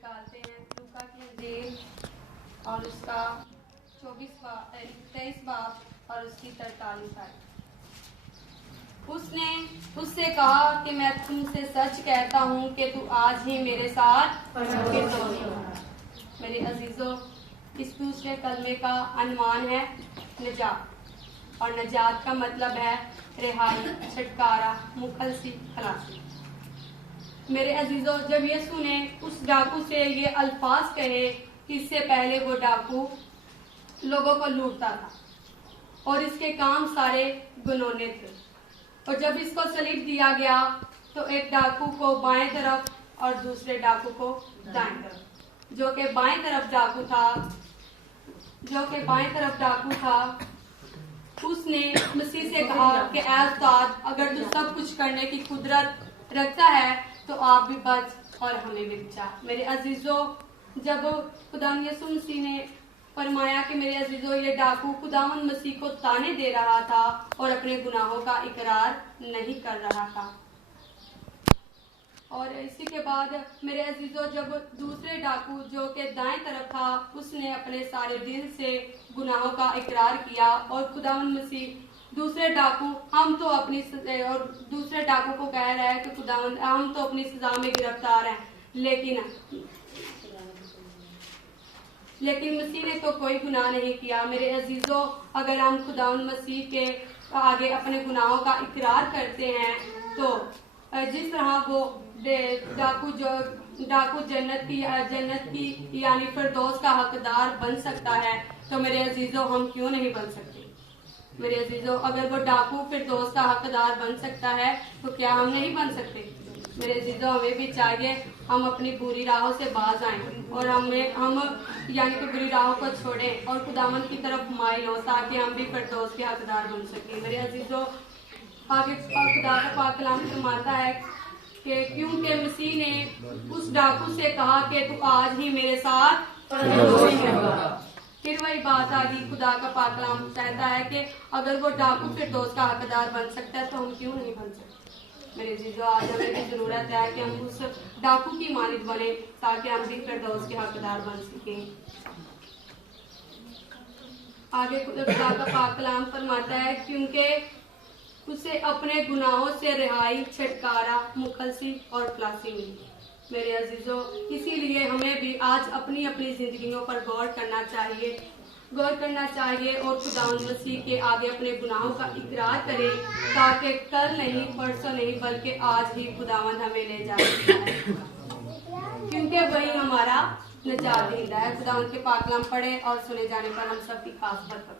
निकालते हैं लूका की इंजील और उसका 23 बाब और उसकी 43 आयत। उसने उससे कहा कि मैं तुमसे सच कहता हूँ कि तू आज ही मेरे साथ मेरे अजीजों, इस दूसरे कलमे का अनुमान है निजात, और निजात का मतलब है रिहाई, छुटकारा, मुखलसी, खलासी। मेरे अजीजों, जब यीशु ने उस डाकू से ये अल्फाज कहे कि इससे पहले वो डाकू लोगों को लूटता था और इसके काम सारे गुनौने थे, और जब इसको सलीब दिया गया तो एक डाकू को बाएं तरफ और दूसरे डाकू को दाएं तरफ। जो कि बाएं तरफ डाकू था उसने मसीह से कहा कि ऐ उस्ताद, अगर तू सब कुछ करने की कुदरत रखता है तो आप भी बच और हमें भी बचा। मेरे अजीजों, जब खुदावंद यीशु मसीह ने फरमाया कि मेरे अजीजों, ये डाकू खुदावंद मसीह को ताने दे रहा था और अपने गुनाहों का इकरार नहीं कर रहा था। और इसी के बाद मेरे अजीजों, जब दूसरे डाकू जो कि दाएं तरफ था उसने अपने सारे दिल से गुनाहों का इकरार किया और खुदावंद मसीह दूसरे डाकू को कह रहा है कि खुदावंद, हम तो अपनी सजा में गिरफ्तार हैं, लेकिन मसीह ने तो कोई गुनाह नहीं किया। मेरे अजीजों, अगर हम खुदावंद मसीह के आगे अपने गुनाहों का इकरार करते हैं तो जिस तरह वो डाकू जन्नत की यानी फिरदौस का हकदार बन सकता है, तो मेरे अजीजों हम क्यों नहीं बन सकते। मेरे अजीजों, अगर वो डाकू फिरदौस का हकदार बन सकता है तो क्या हम नहीं बन सकते। मेरे अजीजों, हमें भी चाहिए हम अपनी बुरी राहों से बाज आएं और हम यानी कि बुरी राहों को छोड़ें और खुदावंद की तरफ माइल हो, ताकि हम भी फिरदौस के हकदार बन सकें। मेरे अजीजों, आगे खुदा का पाक कलाम फरमाता है कि क्योंकि मसीह ने उस डाकू से कहा कि तू आज ही मेरे साथ फिर वही बात आ गई। खुदा का पाक कलाम कहता है कि अगर वो डाकू फिरदौस का हकदार बन सकता है तो हम क्यों नहीं बन सकते। मेरे जीजो, आज हमें भी जरूरत है कि हम उस डाकू की मानिद बने ताकि हम भी फिरदौस के हकदार बन सकें। आगे खुदा का पाक कलाम फरमाता है क्योंकि उसे अपने गुनाहों से रिहाई, छुटकारा, मुखलसी और खलासी मिली। मेरे अजीजों, इसीलिए हमें भी आज अपनी अपनी जिंदगियों पर गौर करना चाहिए और खुदावंद मसीह के आगे अपने गुनाहों का इकरार करें, ताकि कल नहीं, परसों नहीं, बल्कि आज ही खुदावंद हमें ले जा सकता है, क्योंकि वही हमारा निजात दींदा है। खुदावंद के पाक कलाम पढ़े और सुने जाने पर हम सबकी खास बरकत।